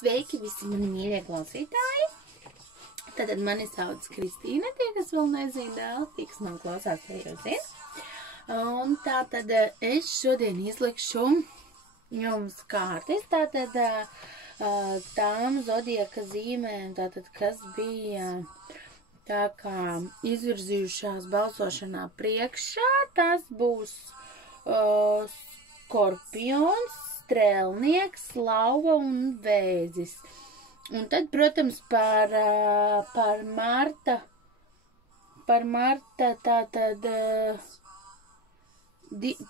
Sveiki visi mani mīļie klausītāji! Tātad mani sauc Kristīne, tie, kas vēl nezina, tie, kas man klausās, tie jau zina. Un tātad es šodien izlikšu jums kārtis, tātad tām zodiaka zīmēm, tātad kas bija tā kā izvirzījušās balsošanā priekšā, tas būs Skorpions, Strēlnieks, Lauva un Vēzis. Un tad, protams, par Marta tātad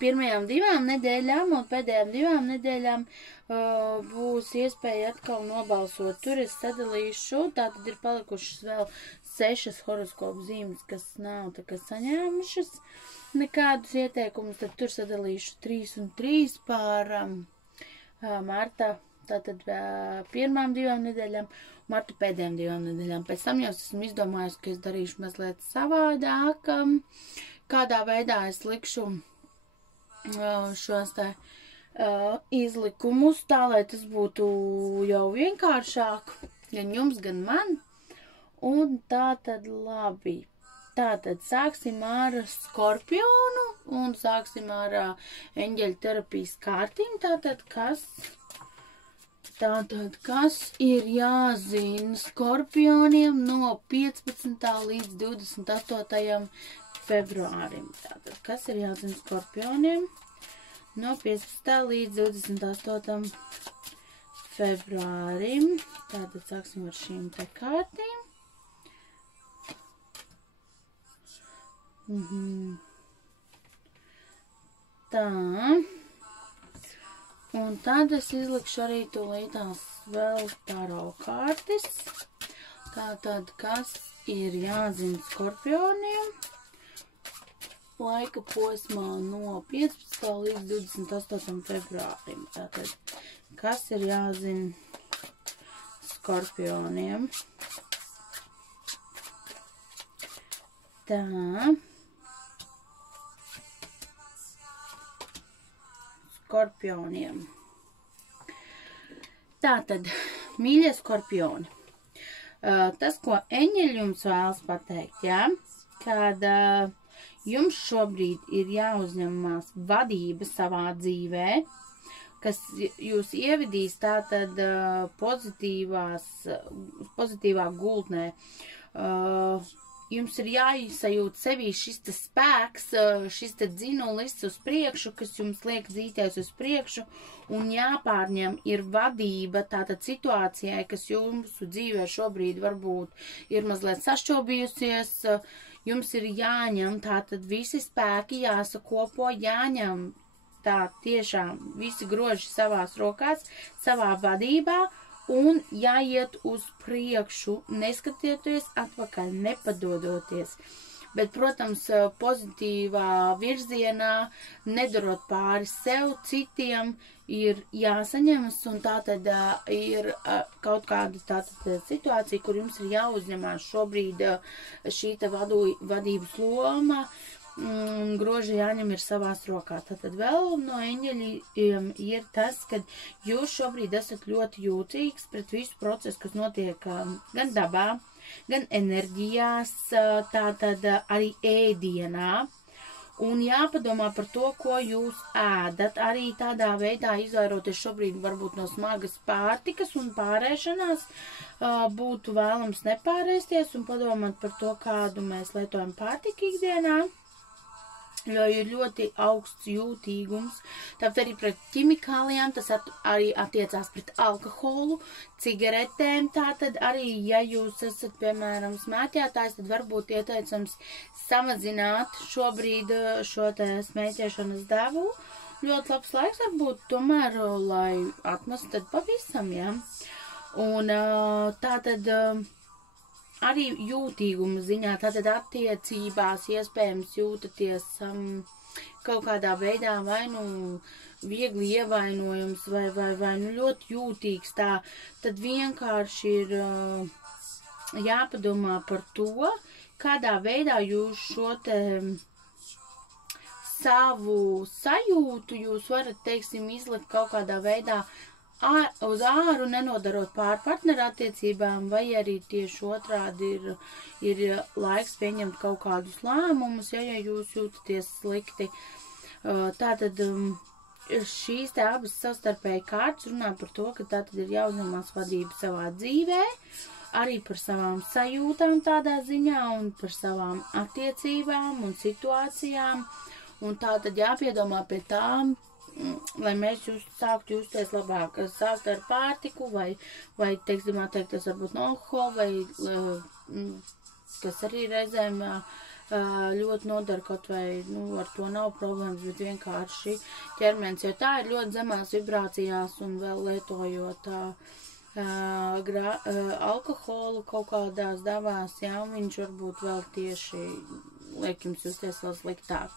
pirmajām 2 nedēļām un pēdējām 2 nedēļām būs iespēja atkal nobalsot. Tur es sadalīšu, tātad ir palikušas vēl 6 horoskopu zīmes, kas nav tā kā saņēmušas nekādus ieteikumus, tad tur sadalīšu 3 un 3 par Marta, tātad pirmām 2 nedēļām, Marta pēdējām 2 nedēļām. Pēc tam jau esmu izdomājusi, ka es darīšu mazliet savādāk, kādā veidā es likšu šos te izlikumus, tā, lai tas būtu jau vienkāršāk, gan jums, gan man. Un tā tad labi. Tātad sāksim ar Skorpionu un sāksim ar eņģeļu terapijas kārtīm. Tātad kas ir jāzina Skorpioniem no 15. līdz 28. februārim. Tātad kas ir jāzina Skorpioniem no 15. līdz 28. februārim. Tātad sāksim ar šīm te kārtīm. Tā. Un tad es izlikšu arī tūlītās vēl taro kārtis. Tātad, kas ir jāzina Skorpioniem laika posmā no 15. līdz 28. februārim. Tātad, kas ir jāzina Skorpioniem? Tā. Skorpioniem. Tātad, mīļie Skorpioni, tas, ko eņģeļi jums vēlas pateikt, ja, kad jums šobrīd ir jāuzņemās vadība savā dzīvē, kas jūs ievedīs tātad pozitīvā gultnē. Jums ir jāizsajūt sevī šis te spēks, šis te dzinulis uz priekšu, kas jums liek dzīties uz priekšu, un jāpārņem ir vadība tātad situācijai, kas jūsu dzīvē šobrīd varbūt ir mazliet sašķobījusies. Jums ir jāņem tātad visi spēki, jāsakopo, jāņem tā tiešām visi groži savās rokās, savā vadībā, un jāiet uz priekšu, neskatieties atpakaļ, nepadodoties. Bet, protams, pozitīvā virzienā, nedarot pāri sev, citiem, ir jāsaņemas, un tā tad ir kaut kāda tātad situācija, kur jums ir jāuzņemās šobrīd šī te vadības loma, groži jāņem ir savās rokās. Tātad vēl no eņģeļiem ir tas, ka jūs šobrīd esat ļoti jūtīgs pret visu procesu, kas notiek gan dabā, gan enerģijās, tātad arī ēdienā. Un jāpadomā par to, ko jūs ēdat, arī tādā veidā izvairoties šobrīd varbūt no smagas pārtikas un pārēšanās, būtu vēlams nepārēsties un padomāt par to, kādu mēs lietojam pārtiku ikdienā. Jo ir ļoti augsts jūtīgums, tāpēc arī pret ķimikālijām, tas arī attiecās pret alkoholu, cigaretēm, tātad arī, ja jūs esat, piemēram, smēķētājs, tad varbūt ieteicams samazināt šobrīd šo te smēķēšanas devu. Ļoti labs laiks varbūt tomēr, lai atmest tad pavisam, ja. Un tātad arī jūtīguma ziņā, tātad attiecībās iespējams jūtaties kaut kādā veidā vai nu viegli ievainojums vai nu ļoti jūtīgs tā, tad vienkārši ir jāpadomā par to, kādā veidā jūs šo te savu sajūtu jūs varat, teiksim, izlikt kaut kādā veidā uz āru, nenodarot pār partnerattiecībām, vai arī tieši otrādi ir laiks pieņemt kaut kādus lēmumus, ja jūs jūtaties slikti. Tātad šīs te abas savstarpēji kārtas runā par to, ka tātad ir jāuzņemās vadība savā dzīvē, arī par savām sajūtām tādā ziņā un par savām attiecībām un situācijām. Un tā tad jāpiedomā pie tām, lai mēs sāktu justies labāk. Sākt ar pārtiku vai teiksim, tas varbūt no alkohola, vai kas arī reizēm ļoti nodara, kaut vai ar to nav problēmas, bet vienkārši ķermenis, jo tā ir ļoti zemās vibrācijās un vēl lietojot alkoholu kaut kādās devās, jā, un viņš varbūt vēl tieši liek jums justies vēl sliktāk.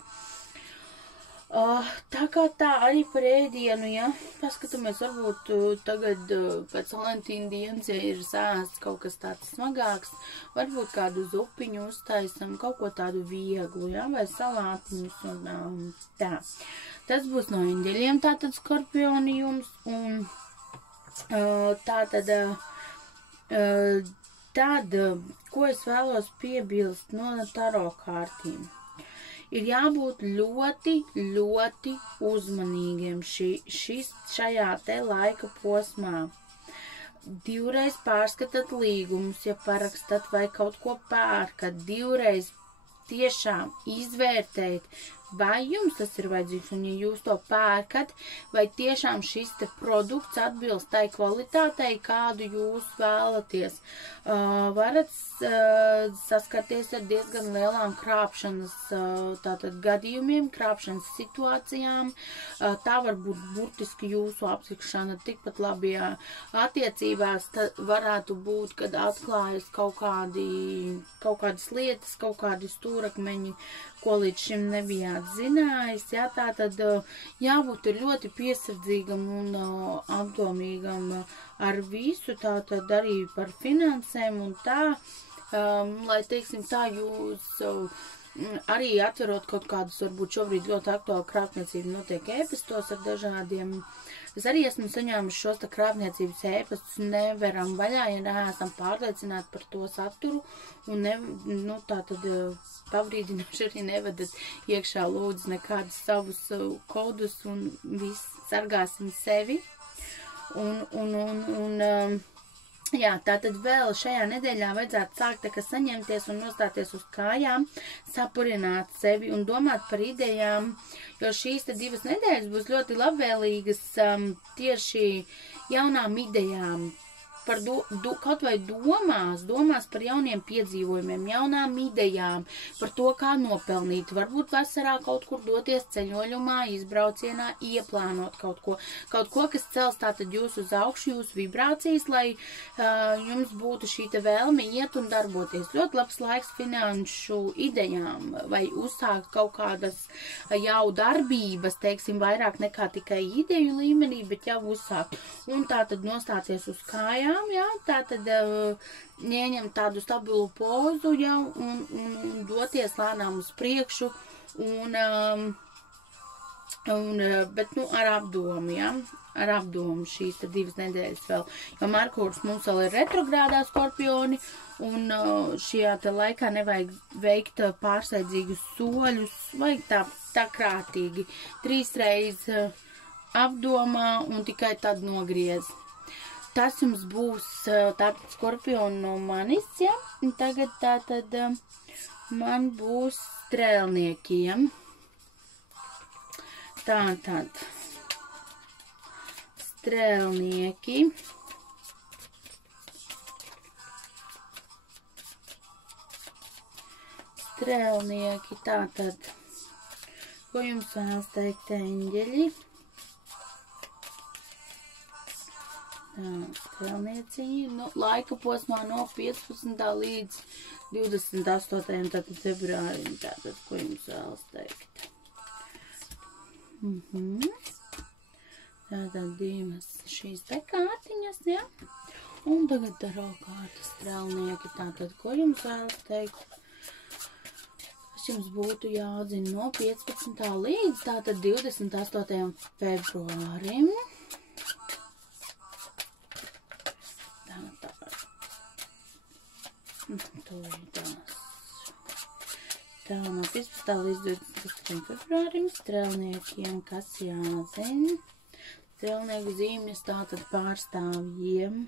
Tā kā tā arī par ēdienu, ja paskatāmies, varbūt tagad pēc Valentīna dienas, ja ir sēsts kaut kas tāds smagāks, varbūt kādu zupiņu uztaisam, kaut ko tādu vieglu, ja, vai salātiņus un tā. Tas būs no eņģeļiem, tātad skorpioni jums, un tad, ko es vēlos piebilst no taro kārtīm. Ir jābūt ļoti, ļoti uzmanīgiem šajā te laika posmā. Divreiz pārskatat līgumus, ja parakstat vai kaut ko pērkat, divreiz tiešām izvērtēt, vai jums tas ir vajadzīgs, un ja jūs to pērkat, vai tiešām šis te produkts atbilst tai kvalitātei, kādu jūs vēlaties. Varat saskarties ar diezgan lielām krāpšanas tātad gadījumiem, krāpšanas situācijām. Tā var būt burtiski jūsu apsikšana, tikpat labajā attiecībās varētu būt, kad atklājas kaut kādas lietas, kaut kādi stūrakmeņi, ko līdz šim nebijāt zinājis, jā, tātad jābūt ļoti piesardzīgam un apdomīgam ar visu, tātad arī par finansēm un tā, lai, teiksim, tā jūs arī atverot kaut kādus, varbūt šobrīd ļoti aktuāli krāpniecību notiek ēpastos ar dažādiem. Es arī esmu saņēmuši šos tā krāpniecības ēpastus, neveram vaļā, ja neesam pārliecināti par to saturu, un tātad pabrīdinoši arī nevedat iekšā lūdzu nekādus savus kodus, un viss sargāsim sevi. Jā, tātad vēl šajā nedēļā vajadzētu sākt saņemties un nostāties uz kājām, sapurināt sevi un domāt par idejām, jo šīs te 2 nedēļas būs ļoti labvēlīgas tieši jaunām idejām, par kaut vai domās par jauniem piedzīvojumiem, jaunām idejām, par to, kā nopelnīt, varbūt vasarā kaut kur doties ceļojumā, izbraucienā, ieplānot kaut ko, kas cels tātad jūs uz augšu, jūsu vibrācijas, lai jums būtu šī te vēlme iet un darboties. Ļoti labs laiks finanšu idejām, vai uzsākt kaut kādas jau darbības, teiksim, vairāk nekā tikai ideju līmenī, bet jau uzsākt. Un tātad nostāties uz kājām, jā, tātad ieņemt tādu stabilu pozu jau un doties lēnām uz priekšu bet, ar apdomu, jā, ar apdomu šīs 2 nedēļas vēl, jo Merkurs mums vēl ir retrogrādā skorpioni, un šajā te laikā nevajag veikt pārsteidzīgus soļus, vajag tā krātīgi, 3 reizes apdomā un tikai tad nogriez. Tas jums būs tātad skorpioni no manis, ja? Tagad tātad man būs strēlniekiem. Tātad strēlnieki. Strēlnieki, tātad, ko jums vēlas teikt eņģeļi? Strēlnieciņi, laika posmā no 15. līdz 28. tātad februārim, tātad, ko jums vēlas teikt. Tātad 2 šīs te kārtiņas, ja? Un tagad taro kārtas strēlnieki, tātad, ko jums vēlas teikt? Tas jums būtu jāzina no 15. līdz tātad 28. februārim. Tā, no 15. līdz 28. februārim strelniekiem, kas jāzina. Strelnieku zīmes tātad pārstāvjiem.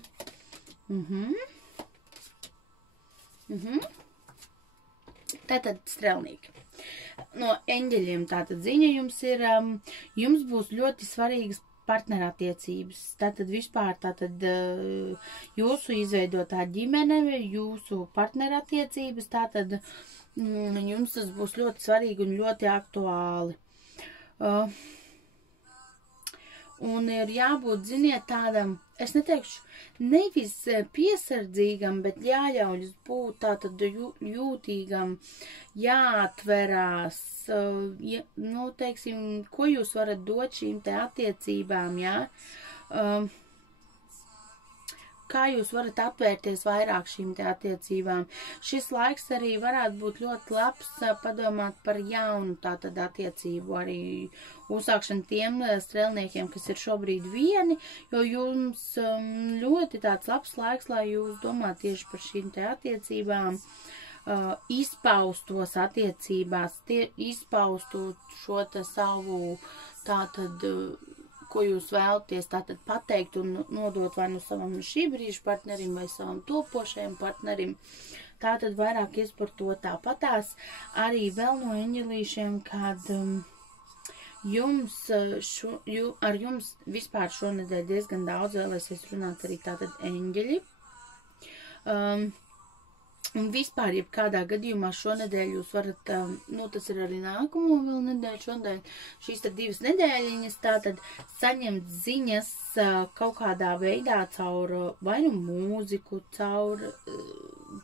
Tātad strelnieki. No eņģeļiem tātad ziņa jums ir, jums būs ļoti svarīgas partnerattiecības. Tātad vispār tātad jūsu izveidotā ģimene, jūsu partnerattiecības, tātad jums tas būs ļoti svarīgi un ļoti aktuāli. Un ir jābūt, ziniet, tādam, es neteikšu, nevis piesardzīgam, bet jāļaujas būt tātad jūtīgam, jāatverās, nu, teiksim, ko jūs varat dot šīm te attiecībām, jā? Kā jūs varat atvērties vairāk šīm te attiecībām. Šis laiks arī varētu būt ļoti labs padomāt par jaunu tātad attiecību, arī uzsākšanu tiem strelniekiem, kas ir šobrīd vieni, jo jums ļoti tāds labs laiks, lai jūs domātu tieši par šīm te attiecībām, izpaustos attiecībās, izpaustu šo te savu tātad, ko jūs vēlaties tātad pateikt un nodot vai nu savam šī brīža partnerim vai savam topošajam partnerim. Tātad vairāk ies par to tāpatās arī vēl no eņģelīšiem, kad jums, ar jums vispār šonedēļ diezgan daudz vēlēsies runāt arī tātad eņģeļi. Un vispār, ja kādā gadījumā šonedēļ jūs varat, nu tas ir arī nākamo vēl nedēļu, šonedēļ šīs tad 2 nedēļiņas, tātad saņemt ziņas kaut kādā veidā caur vai nu mūziku, caur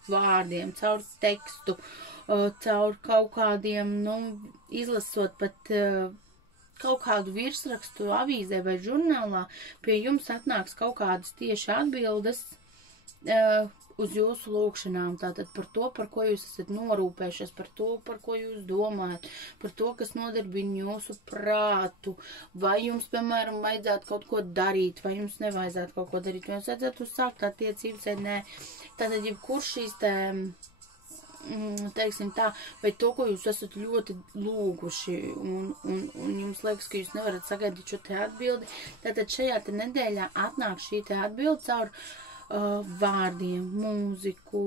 vārdiem, caur tekstu, caur kaut kādiem, nu, izlasot pat kaut kādu virsrakstu avīzē vai žurnālā, pie jums atnāks kaut kādas tieši atbildes, uz jūsu lūkšanām, tātad par to, par ko jūs esat norūpējušies, par to, par ko jūs domājat, par to, kas nodarbina jūsu prātu, vai jums, piemēram, vajadzētu kaut ko darīt, vai jums nevajadzētu kaut ko darīt, vai jums vajadzētu uzsākt attiecības, vai nē. Tātad, jebkurš šīs te, teiksim tā, vai to, ko jūs esat ļoti lūguši, un jums liekas, ka jūs nevarat sagaidīt šo te atbildi, tātad šajā te nedēļā atnāk šī te atbildi caur vārdiem, mūziku,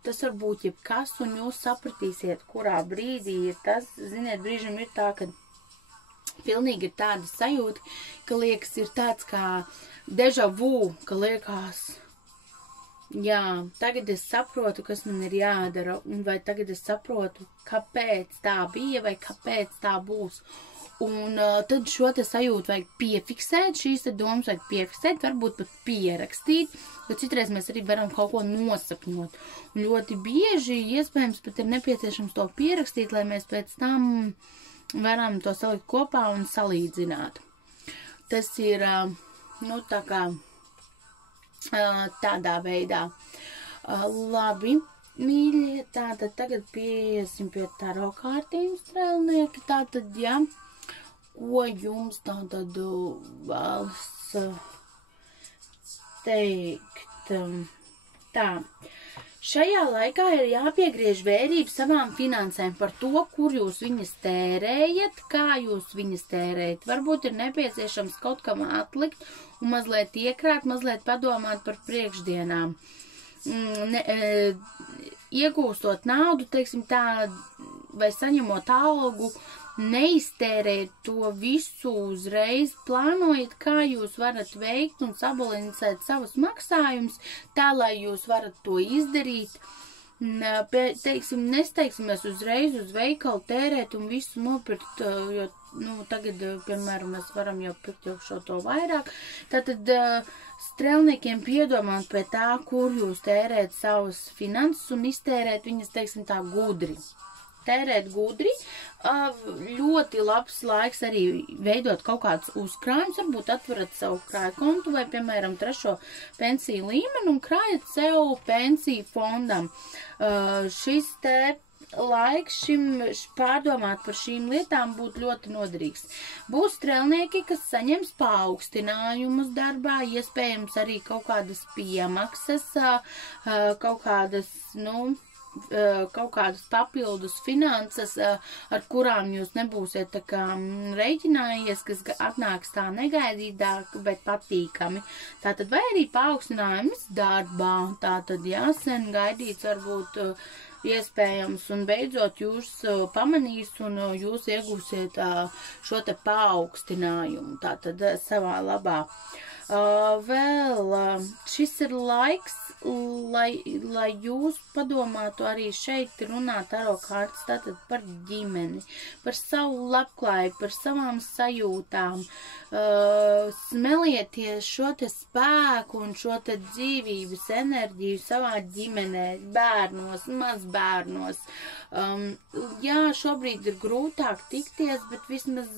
tas var būt jebkas, un jūs sapratīsiet, kurā brīdī ir tas, ziniet, brīžam ir tā, ka pilnīgi ir tāda sajūta, ka liekas ir tāds kā deja vu, ka liekas, jā, tagad es saprotu, kas man ir jādara, un vai tagad es saprotu, kāpēc tā bija, vai kāpēc tā būs. Un tad šo te sajūtu vajag piefiksēt, šīs te domas vajag piefiksēt, varbūt pat pierakstīt, jo citreiz mēs arī varam kaut ko nosapņot. Un ļoti bieži, iespējams, pat ir nepieciešams to pierakstīt, lai mēs pēc tam varam to salikt kopā un salīdzināt. Tas ir, nu, tā kā tādā veidā. Labi. Mīļie, tātad tagad piesim pie taro kārtīm strēlnieki, tātad, jā, ko jums tātad vēlas teikt. Tā, šajā laikā ir jāpiegriež vērība savām finansēm par to, kur jūs viņas tērējat, kā jūs viņas tērējat. Varbūt ir nepieciešams kaut kam atlikt un mazliet iekrāt, mazliet padomāt par priekšdienām. Iegūstot naudu, teiksim tā, vai saņemot algu, neiztērēt to visu uzreiz, plānojiet, kā jūs varat veikt un sabalansēt savus maksājumus, tā, lai jūs varat to izdarīt. Teiksim, nesteigsimies uzreiz uz veikalu tērēt un visu nopirkt, jo, nu, tagad, piemēram, mēs varam jau pirkt jau šo to vairāk. Tātad strelniekiem piedomāt pie tā, kur jūs tērēt savus finanses un iztērēt viņas, teiksim, tā gudri. Tērēt gudri, ļoti labs laiks arī veidot kaut kādus uzkrājumus, varbūt atverat savu krāju kontu vai, piemēram, 3. pensiju līmeni un krājat sev pensiju fondam. Šis te laiks pārdomāt par šīm lietām būtu ļoti noderīgs. Būs strelnieki, kas saņems paaugstinājumus darbā, iespējams arī kaut kādas piemaksas, kaut kādas, kaut kādas papildus finanses, ar kurām jūs nebūsiet tā kā reiķinājies, kas atnāks tā negaidītāk, bet patīkami. Tātad vai arī paaugstinājums darbā, tātad sen gaidīts varbūt iespējams un beidzot jūs pamanīs un jūs iegūsiet šo te paaugstinājumu, tātad savā labā. Vēl šis ir laiks, lai jūs padomātu arī šeit runāt taro kārtas tātad par ģimeni, par savu labklājību, par savām sajūtām. Smelieties šo te spēku un šo te dzīvības enerģiju savā ģimenē, bērnos, mazbērnos. Jā, šobrīd ir grūtāk tikties, bet vismaz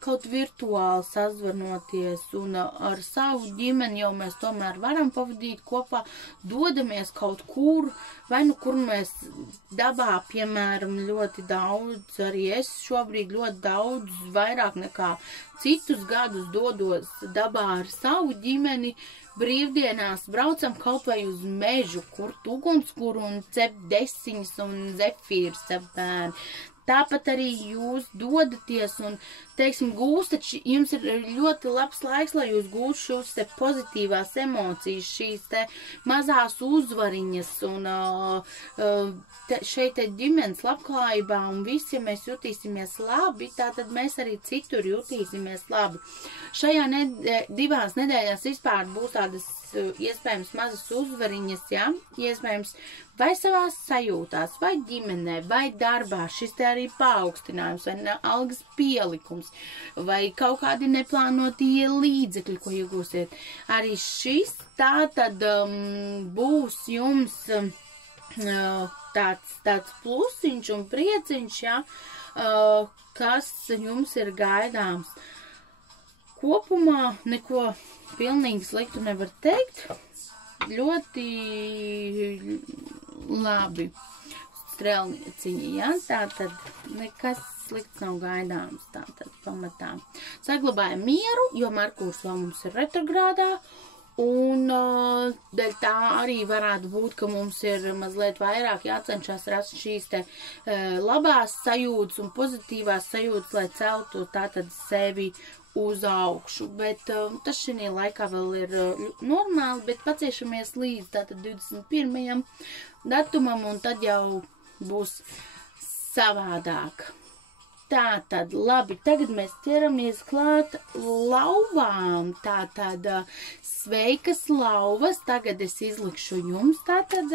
kaut virtuāli sazvanoties un ar savu ģimeni jau mēs tomēr varam pavadīt kopā, dodamies kaut kur, vai nu kur mēs dabā, piemēram, ļoti daudz, arī es šobrīd ļoti daudz, vairāk nekā citus gadus dodos dabā ar savu ģimeni, brīvdienās braucam kaut vai uz mežu, kur ugunskura un cep desiņas un zefīrs cep bērni. Tāpat arī jūs dodaties un, teiksim, gūstat, jums ir ļoti labs laiks, lai jūs gūst šos te pozitīvās emocijas, šīs te mazās uzvariņas un šeit te ģimenes labklājībā un visi, ja mēs jutīsimies labi, tātad mēs arī citur jutīsimies labi. Šajā divās nedēļās vispār būs tādas iespējams mazas uzvariņas, ja? Iespējams vai savās sajūtās, vai ģimenē, vai darbā, šis te arī paaugstinājums, vai algas pielikums, vai kaut kādi neplānotie līdzekļi, ko iegūsiet. Arī šis tātad būs jums tāds plusiņš un prieciņš, ja? Kas jums ir gaidāms. Kopumā neko pilnīgi sliktu nevar teikt. Ļoti labi strelnieciņi, ja? Tātad nekas slikts nav gaidāms, tātad pamatā. Saglabājam mieru, jo Merkurs vēl mums ir retrogrādā, un dēļ tā arī varētu būt, ka mums ir mazliet vairāk jācenšas rast šīs te labās sajūtas un pozitīvās sajūtas, lai celtu tātad sevi uz augšu, bet tas šī laikā vēl ir normāli, bet paciešamies līdz tātad 21. datumam, un tad jau būs savādāk. Tātad, labi, tagad mēs ķeramies klāt lauvām, tātad sveikas lauvas, tagad es izlikšu jums, tātad,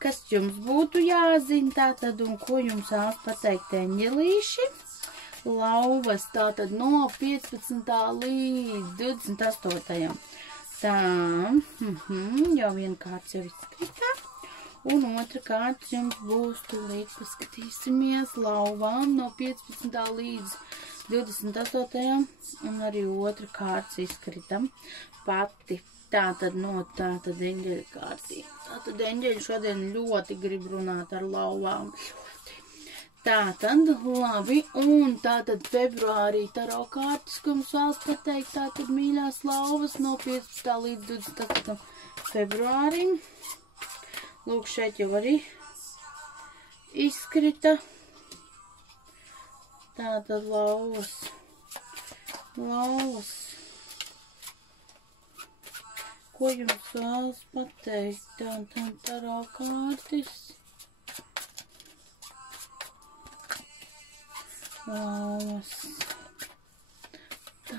kas jums būtu jāzina, tātad, un ko jums vēlas pateikt eņģelīši. Lauvas, tātad no 15. līdz 28. Tā, jau viena kārts jau izskritā, un otra kārts jums būs, tūlīt paskatīsimies, lauvām no 15. līdz 28. un arī otra kārts izskritam pati. Tātad no tātad eņģeļa kārtī. Tātad eņģeļi šodien ļoti grib runāt ar lauvām. Tātad, labi, un tātad februārī taro kārtas, ko mums vēlas pateikt, tātad mīļās lauvas no 15. līdz 28. februārim. Lūk, šeit jau arī izkrita. Tātad lauvas. Ko jums vēlas pateikt? Tātad taro kārtas. Lauvas. Tā.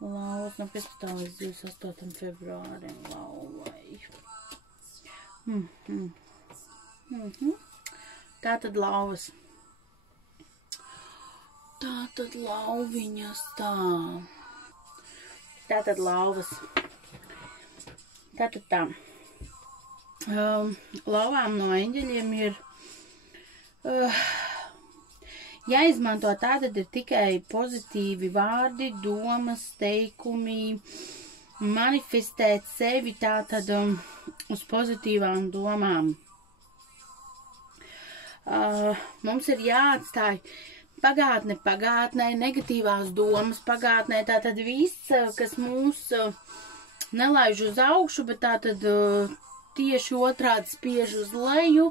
Lauvas no 15. līdz 28. februārim lauvai. Tātad lauvas. Tātad lauviņas tā. Tātad lauvas. Tātad tā. Lauvām no eņģeļiem ir jāizmanto tātad ir tikai pozitīvi vārdi, domas, teikumi, manifestēt sevi tātad uz pozitīvām domām. mums ir jāatstāj pagātne pagātnē, negatīvās domas pagātnē, tātad viss, kas mūs nelaiž uz augšu, bet tātad tieši otrādi spiež uz leju,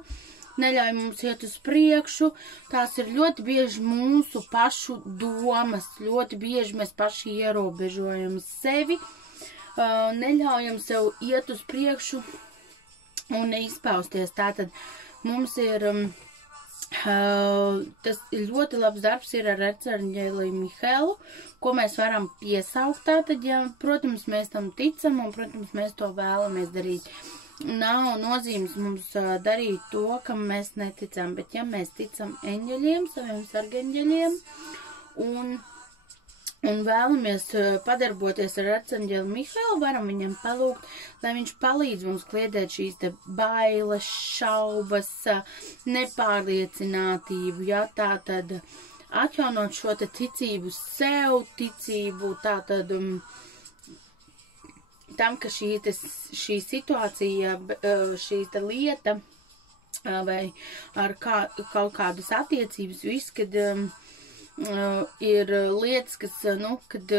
neļauj mums iet uz priekšu, tās ir ļoti bieži mūsu pašu domas, ļoti bieži mēs paši ierobežojam sevi, neļaujam sev iet uz priekšu un izpausties. Tātad mums ir, tas ļoti labs darbs ir ar arcangeli Mihēlu, ko mēs varam piesaukt tātad, ja, protams, mēs tam ticam un, protams, mēs to vēlamies darīt. Nav nozīmes mums darīt to, kam mēs neticam, bet ja mēs ticam eņģeļiem, saviem sargeņģeļiem un vēlamies padarboties ar arcangeli Mihēlu, varam viņam palūgt, lai viņš palīdz mums kliedēt šīs te bailes, šaubas, nepārliecinātību, ja, tātad atjaunot šo te ticību sev, ticību, tātad tam, ka šī situācija, šī lieta vai ar kaut kādas attiecības, viss, kad ir lietas, kas, nu, kad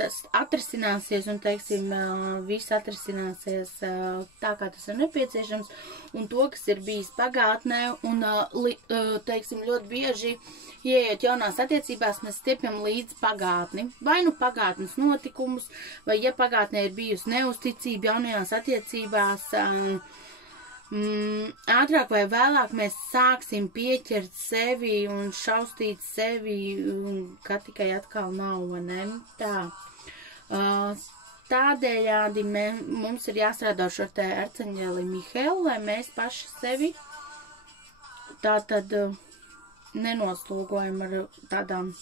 tas atrisināsies un, teiksim, viss atrisināsies tā, kā tas ir nepieciešams, un to, kas ir bijis pagātnē, un, teiksim, ļoti bieži, ieiet jaunās attiecībās, mēs stiepjam līdz pagātni, vai nu pagātnes notikumus, vai ja pagātnē ir bijusi neusticība jaunajās attiecībās, ātrāk vai vēlāk mēs sāksim pieķert sevi un šaustīt sevi, ka tikai atkal nav, ne? Tā. Tādējādi mums ir jāstrādā šo te arcangeli Mihēlu, lai mēs paši sevi tātad nenoslogojam ar tādām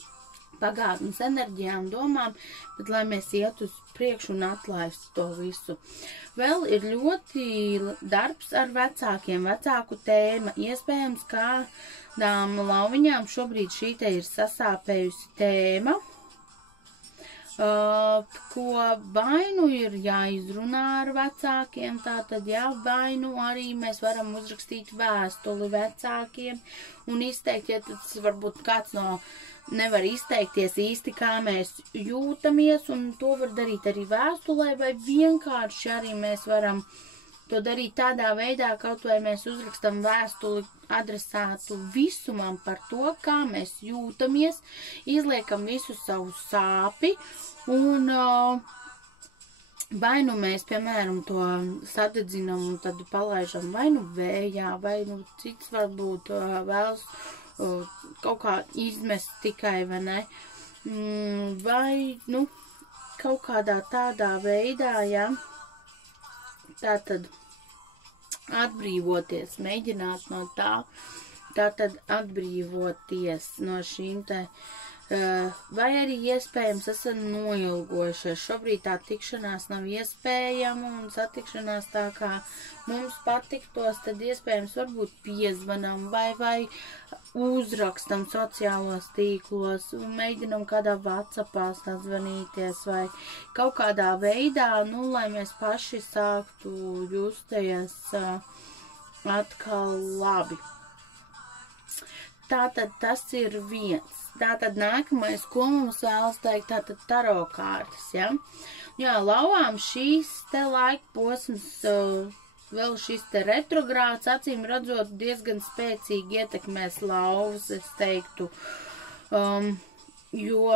pagātnes enerģijām, domām, bet lai mēs iet uz priekšu un atlaistu to visu. Vēl ir ļoti darbs ar vecākiem, vecāku tēma. Iespējams, kādām lauviņām šobrīd šī te ir sasāpējusi tēma, ko vai nu ir jāizrunā ar vecākiem, tātad, jā, vai nu arī mēs varam uzrakstīt vēstuli vecākiem un izteikt, ja tas varbūt kāds nevar izteikties īsti, kā mēs jūtamies, un to var darīt arī vēstulē, vai vienkārši arī mēs varam to darīt tādā veidā, kaut vai mēs uzrakstam vēstuli adresātu visumam par to, kā mēs jūtamies, izliekam visu savu sāpi, un vai nu mēs, piemēram, to sadedzinam un tad palaižam vai nu vējā, vai nu cits varbūt vēlas kaut kā izmest tikai, vai ne, vai, nu, kaut kādā tādā veidā, ja, tātad atbrīvoties, mēģināt no tā, tātad atbrīvoties no šīm te, vai arī iespējams esam noilgojušies. Šobrīd tā tikšanās nav iespējama un satikšanās tā kā mums patiktos, tad iespējams varbūt piezvanam vai uzrakstam sociālos tīklos un mēģinam kādā WhatsAppā sazvanīties vai kaut kādā veidā, nu, lai mēs paši sāktu justies atkal labi. Tātad tas ir viens. Tātad nākamais, ko mums vēlas teikt, tātad taro kārtas, ja? Jā, lauvām šīs te laika posms, vēl šis te retrogrāds, acīm redzot, diezgan spēcīgi ietekmēs lauvas, es teiktu, jo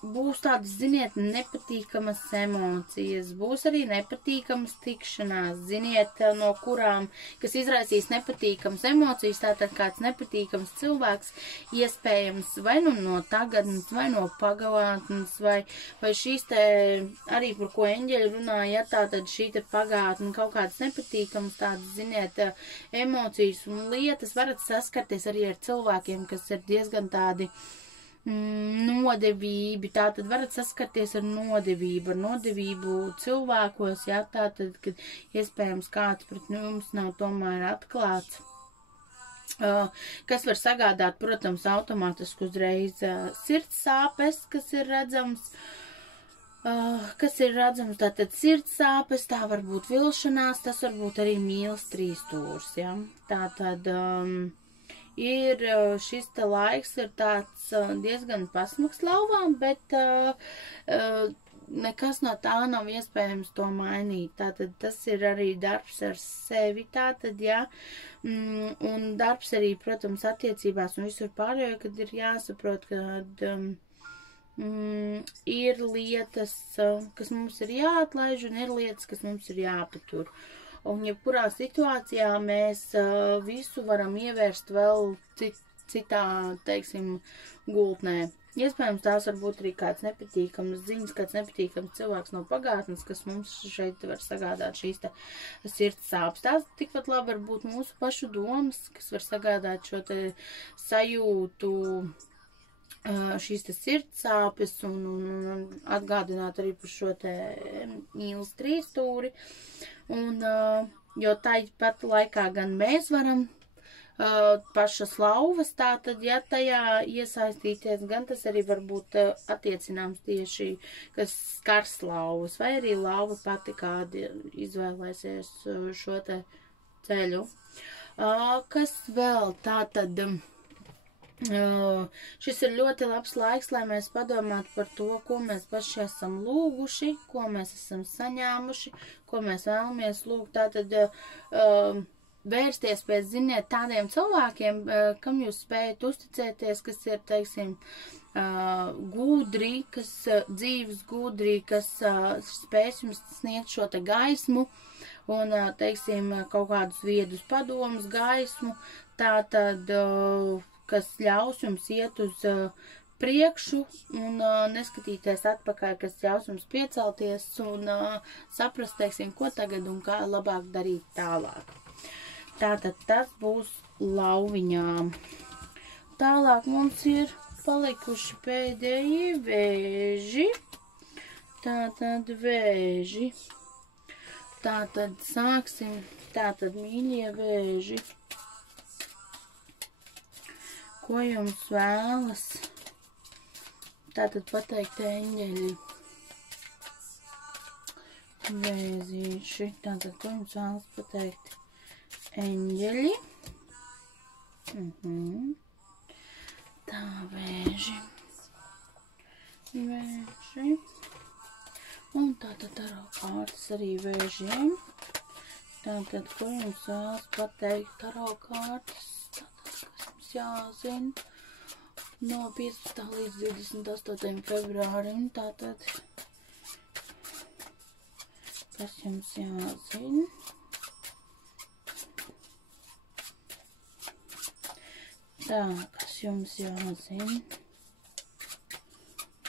būs tādas, ziniet, nepatīkamas emocijas, būs arī nepatīkamas tikšanās, ziniet, no kurām, kas izraisīs nepatīkamas emocijas, tātad kāds nepatīkams cilvēks, iespējams, vai nu no tagadnes, vai no pagātnes, vai šīs te, arī par ko eņģeļi runāja, ja tātad šī te pagātne, kaut kādas nepatīkamas, tādas, ziniet, emocijas un lietas, varat saskarties arī ar cilvēkiem, kas ir diezgan tādi, nodevība, tātad varat saskarties ar nodevību cilvēkos, jā, tātad, kad iespējams kāds pret jums nav tomēr atklāts, kas var sagādāt, protams, automātiski uzreiz sirds sāpes, kas ir redzams, tātad sirds sāpes, tā var būt vilšanās, tas var būt arī mīlas trīstūrs, jā, tātad, šis te laiks ir tāds diezgan pasmaks lauvām, bet nekas no tā nav iespējams to mainīt. Tātad tas ir arī darbs ar sevi, tātad, jā, un darbs arī, protams, attiecībās un visur pārējo, kad ir jāsaprot, kad ir lietas, kas mums ir jāatlaiž, un ir lietas, kas mums ir jāpatur. Un jebkurā situācijā mēs visu varam ievērst vēl citā, teiksim, gultnē. Iespējams, tās var būt arī kāds nepatīkams ziņas, kāds nepatīkams cilvēks no pagātnes, kas mums šeit var sagādāt šīs te sirds sāpes. Tās tikpat labi var būt mūsu pašu domas, kas var sagādāt šo te sajūtu, šīs te sirds sāpes un atgādināt arī par šo te mīlas trīsstūri. Un, jo tāpat laikā gan mēs varam pašas lauvas, tātad, ja tajā iesaistīties, gan tas arī var būt attiecināms tieši, kas skars lauvas, vai arī lauva pati kādi izvēlēsies šo te ceļu. Kas vēl tātad? Šis ir ļoti labs laiks, lai mēs padomātu par to, ko mēs paši esam lūguši, ko mēs esam saņēmuši, ko mēs vēlamies lūgt. Tātad vērsties pēc, ziniet, tādiem cilvēkiem, kam jūs spējat uzticēties, kas ir, teiksim, gudri, kas dzīves gudri, kas spēs jums sniegt šo te gaismu un, teiksim, kaut kādus viedus padomus gaismu. Tātad kas ļaus jums iet uz priekšu un neskatīties atpakaļ, kas ļaus jums piecelties un saprast, teiksim, ko tagad un kā labāk darīt tālāk. Tātad tas būs lauviņām. Tālāk mums ir palikuši pēdējie vēži. Tātad vēži. Tātad sāksim. Tātad mīļie vēži. Ko jums vēlas? Tātad pateikt eņģeļi. Vēzīši. Tātad, ko jums vēlas pateikt eņģeļi? Tā, vēži. Vēži. Un tātad taro kārtas arī vēžiem. Tātad, ko jums vēlas pateikt taro kārtas? Jāzina no 15. līdz 28. februārim, tātad, kas jums jāzina? Tā, kas jums jāzina?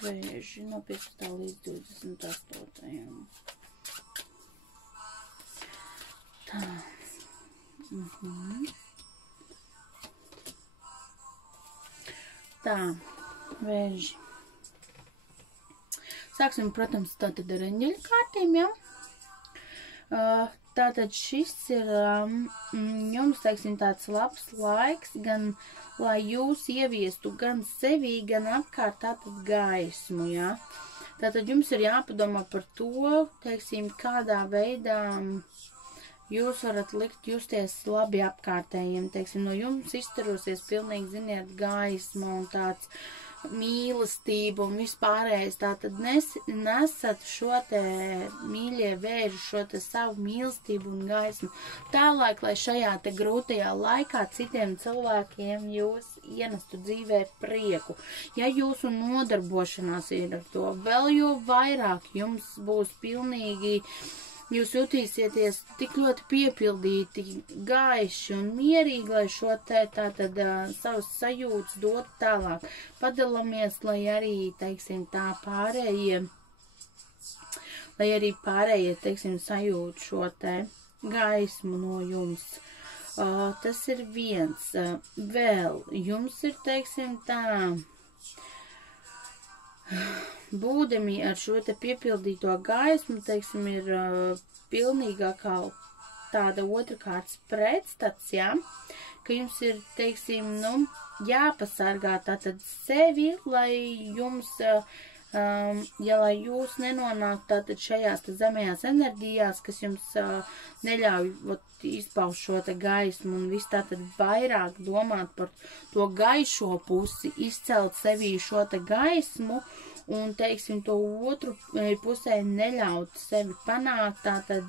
Vēži no 15. līdz 28. Tā. Tā, vēži. Sāksim, protams, tātad ar eņģeļu kārtīm, ja? Tātad šis ir jums, teiksim, tāds labs laiks, gan, lai jūs ieviestu gan sevī, gan apkārt tātad gaismu, ja? Tātad jums ir jāpadomā par to, teiksim, kādā veidā jūs varat likt justies labi apkārtējiem, teiksim, no jums izstarosies pilnīgi, ziniet, gaisma un tāds mīlestība un vispārējais. Tātad nesat šo te mīļie vēži, šo te savu mīlestību un gaismu tālāk, lai šajā te grūtajā laikā citiem cilvēkiem jūs ienestu dzīvē prieku. Ja jūsu nodarbošanās ir ar to, vēl jo vairāk jums būs pilnīgi jūs jutīsieties tik ļoti piepildīti, gaiši un mierīgi, lai šo te tātad savus sajūtas dot tālāk. Padalamies, lai arī, teiksim, tā pārējie, teiksim, sajūt šo te gaismu no jums. Tas ir viens. Vēl jums ir, teiksim, tā, būdami ar šo te piepildīto gaismu, teiksim, ir pilnīgākā tāda otrkārts pretstats, ja, ka jums ir, teiksim, nu, jāpasargā tātad sevi, lai jums Ja lai jūs nenonākt tātad šajās zemējās enerģijās, kas jums neļauj izpaust šo te gaismu un viss tātad vairāk domāt par to gaišo pusi, izcelt sevī šo te gaismu un, teiksim, to otru pusē neļaut sevi panākt, tātad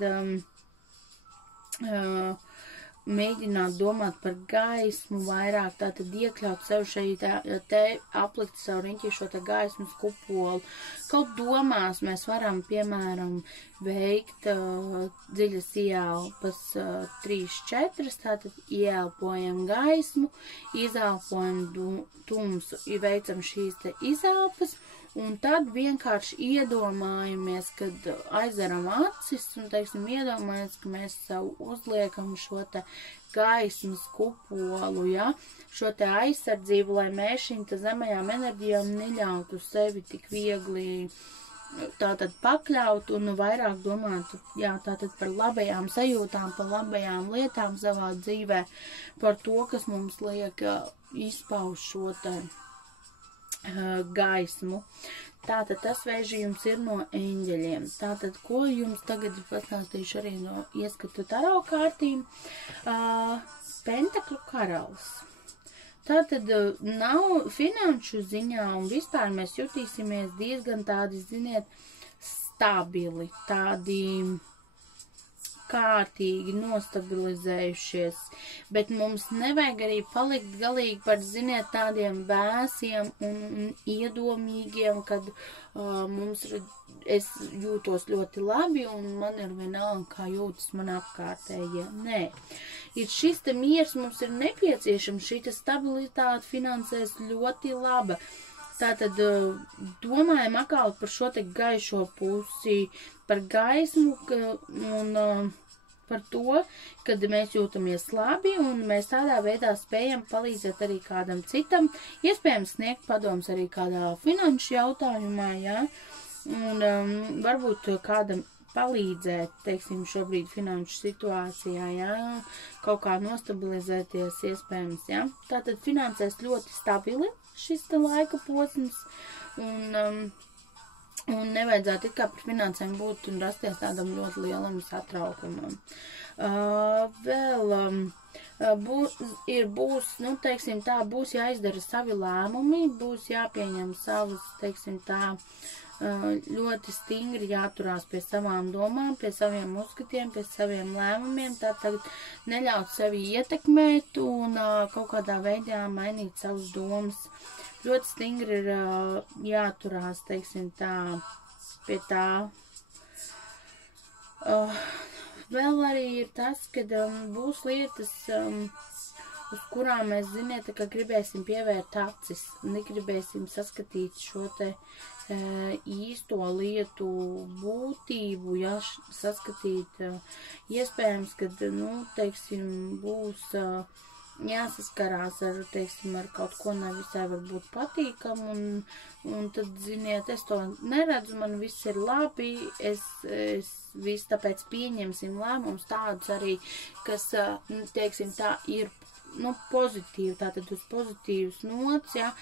mēģināt domāt par gaismu vairāk, tātad iekļaut sev šeit te aplikt savu riņķi šo te gaismas kupolu. Kaut domās mēs varam, piemēram, veikt dziļas ieelpas 3-4, tātad ieelpojam gaismu, izelpojam tumsu, veicam šīs te izelpas, un tad vienkārši iedomājamies, kad aizveram acis un, teiksim, iedomājamies, ka mēs savu uzliekam šo te gaismas kupolu, ja, šo te aizsardzību, lai mēs šīm te zemajām enerģijām neļautu sevi tik viegli tātad pakļaut un vairāk domāt, jā, tātad par labajām sajūtām, par labajām lietām savā dzīvē, par to, kas mums liek izpaust šo te gaismu. Tātad tas vēžījums ir no eņģeļiem. Tātad, ko jums tagad pastāstīšu arī no ieskatu taro kārtīm? Pentaklu karalis. Tātad nav finanšu ziņā un vispār mēs jutīsimies diezgan tādi, ziniet, stabili, tādi kārtīgi nostabilizējušies, bet mums nevajag arī palikt galīgi par, ziniet, tādiem vēsiem un iedomīgiem, kad es jūtos ļoti labi un man ir vienalga, kā jūtas man apkārtējie. Nē, ir šis te miers mums ir nepieciešams, šī te stabilitāte finansēs ļoti laba. Tātad domājam atkal par šo te gaišo pusi, par gaismu un par to, kad mēs jūtamies labi un mēs tādā veidā spējam palīdzēt arī kādam citam, iespējams sniegt padoms arī kādā finanšu jautājumā, jā, un varbūt kādam palīdzēt, teiksim, šobrīd finanšu situācijā, jā, kaut kā nostabilizēties iespējams, jā. Tātad finansēs ļoti stabili šis te laika posms un nevajadzētu it kā par finansēm būt un rasties tādam ļoti lielam satraukumam. Nu, teiksim tā, būs jāizdara savi lēmumi, būs jāpieņem savas, teiksim tā, ļoti stingri jāturās pie savām domām, pie saviem uzskatiem, pie saviem lēmumiem, tātad neļaut sevi ietekmēt un kaut kādā veidā mainīt savas domas. Ļoti stingri ir jāturās, teiksim tā, pie tā. Vēl arī ir tas, kad būs lietas, uz kurām mēs, ziniet, ka gribēsim pievērt acis, negribēsim saskatīt šo te īsto lietu būtību, ja saskatīt, iespējams, kad, nu, teiksim, būs jāsaskarās ar, teiksim, ar kaut ko nevisai varbūt patīkam, un tad, ziniet, es to neredzu, man viss ir labi, es viss tāpēc pieņemsim lēmums tādus arī, kas, teiksim, tā ir, nu, pozitīvi, tātad uz pozitīvas nots, ja,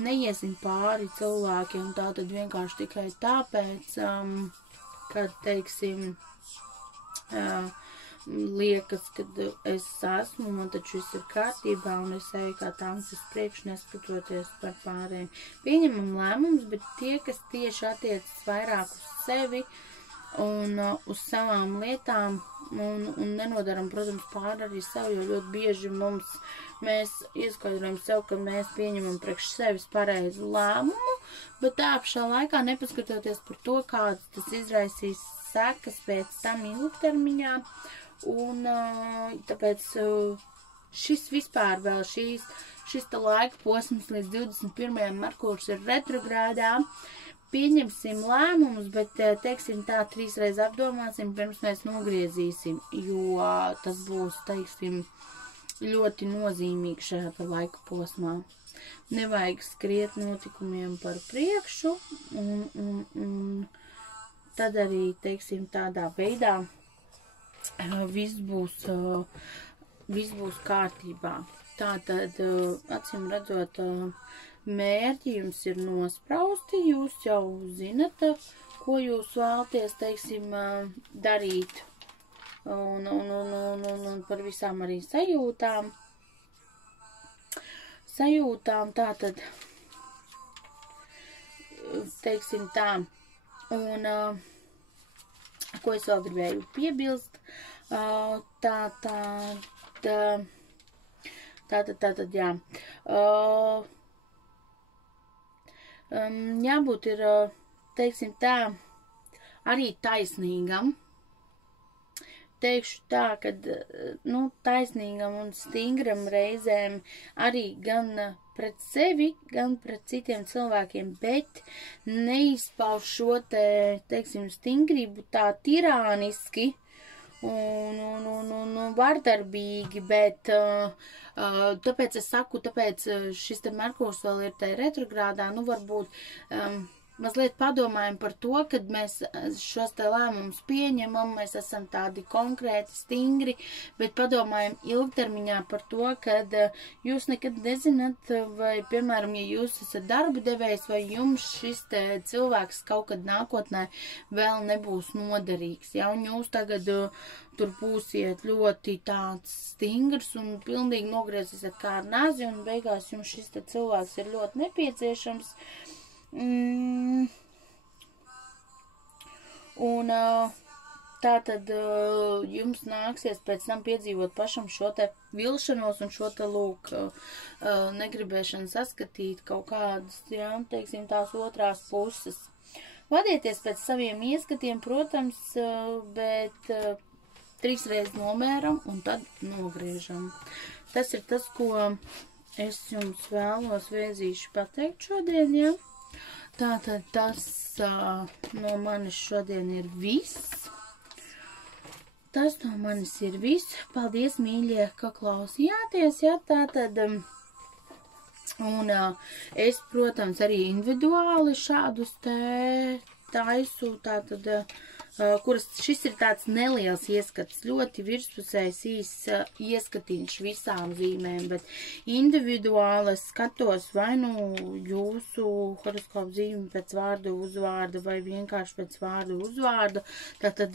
neiesim pāri cilvēkiem, tātad vienkārši tikai tāpēc, kad, teiksim, liekas, kad es esmu, man taču viss ir kārtībā un es eju kā tanks uz priekšu, neskatoties par pārējiem. Pieņemam lēmumus, bet tie, kas tieši attiecas vairāk uz sevi un uz savām lietām un nenodaram, protams, pāri arī sev, jo ļoti bieži mēs ieskaidrojam sev, ka mēs pieņemam priekš sevis pareizu lēmumu, bet tā pašā laikā nepaskatoties par to, kāds tas izraisīs sekas pēc tam ilgtermiņā. Un tāpēc šis vispār vēl šis tā laika posms līdz 21. Merkurs ir retrogrādā. Pieņemsim lēmumus, bet, teiksim tā, 3 reizes apdomāsim, pirms mēs nogriezīsim, jo tas būs, teiksim, ļoti nozīmīgi šajā tā laika posmā. Nevajag skriet notikumiem par priekšu, un tad arī, teiksim, tādā veidā viss būs kārtībā. Tātad, acīm redzot, mērķi jums ir nosprausti, jūs jau zinat, ko jūs vēlaties, teiksim, darīt, un par visām arī sajūtām. Tātad, teiksim tā, un ko es vēl gribēju piebilst, tātad, jā, jābūt ir, teiksim tā, arī taisnīgam. Teikšu tā, ka, taisnīgam un stingram reizēm arī gan pret sevi, gan pret citiem cilvēkiem, bet neizpauž šo te, teiksim, stingrību tā tirāniski un vardarbīgi, bet tāpēc es saku, tāpēc šis te Merkurs vēl ir te retrogrādā, varbūt mazliet padomājam par to, kad mēs šos te lēmumus pieņemam, mēs esam tādi konkrēti, stingri, bet padomājam ilgtermiņā par to, kad jūs nekad nezināt, vai, piemēram, ja jūs esat darba devējs, vai jums šis te cilvēks kaut kad nākotnē vēl nebūs noderīgs, ja, un jūs tagad tur būsiet ļoti tāds stingrs un pilnīgi nogriezīsiet kā ar nazi, un beigās jums šis te cilvēks ir ļoti nepieciešams. Un tātad jums nāksies pēc tam piedzīvot pašam šo te vilšanos un šo te lūk negribēšanu saskatīt kaut kādas, jā, teiksim, tās otrās puses. Vadieties pēc saviem ieskatiem, protams, bet 3 reizes nomēram un tad nogriežam. Tas ir tas, ko es jums vēlos vēzīši pateikt šodien, jā. Tātad tas no manis šodien ir viss. Tas no manis ir viss. Paldies, mīļie, ka klausījāties, jā, tātad. Un es, protams, arī individuāli šādus te taisu, tātad, kuras šis ir tāds neliels ieskats, ļoti virspusējs ieskatiņš visām zīmēm, bet individuāli es skatos vai jūsu horoskopu zīmi pēc vārdu uzvārda vai vienkārši pēc vārdu uzvārda, tātad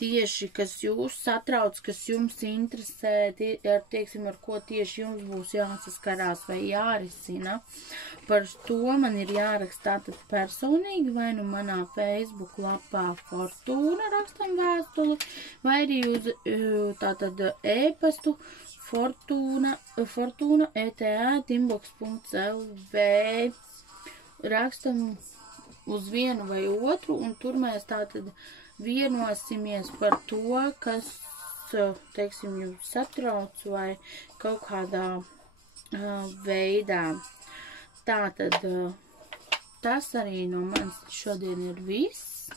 tieši, kas jūs satrauc, kas jums interesē, teiksim, ar ko tieši jums būs jāsaskarās vai jārisina. Par to man ir jāraksta tātad personīgi, vai manā Facebook lapā Fortūna rakstam vēstuli, vai arī uz tātad e-pastu fortuna@inbox.lv rakstam uz vienu vai otru, un tur mēs tātad vienosimies par to, kas, teiksim, jums satrauc vai kaut kādā veidā. Tātad tas arī no manis šodien ir viss.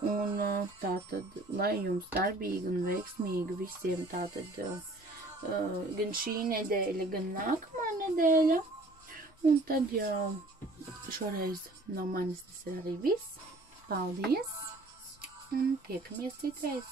Un tātad, lai jums darbīgi un veiksmīgi visiem tātad gan šī nedēļa, gan nākamā nedēļa. Un tad jau šoreiz no manis tas ir arī viss. Paldies! Un tiekamies citreiz.